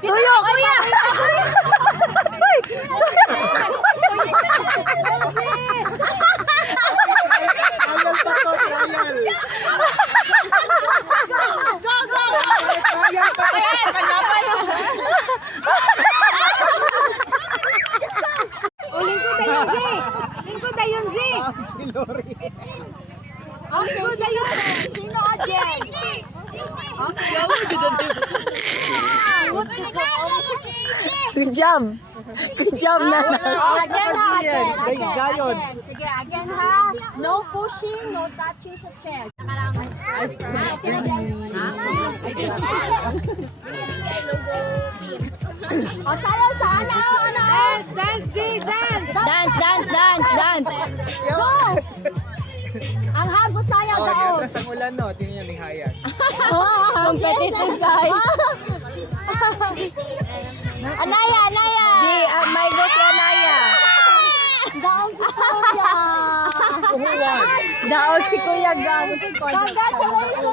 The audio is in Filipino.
Tuyo, kuya! Trial pa to, trial. Go, go! Trial pa to. Lingkod na yung Z! Lingkod na yung Z! Si Lori. Ang lingkod na yung Z! Sino Jen? Good job. Good job, Nana. Again ha, again. Zion. Sige, again ha. No pushing, no touching sa chair. O, sayaw sa ano? Dance, dance, dance. Dance, dance, dance, dance. Go! Ang hago sayaw Oh, daw. atras ang ulan, no? Tingnan niyo, may hayat. Competitive, guys. Anaya, Anaya! Si, may go si Anaya. Daong si Kuya! Uhuwan. Daon si Kuya Gab. Congratulations!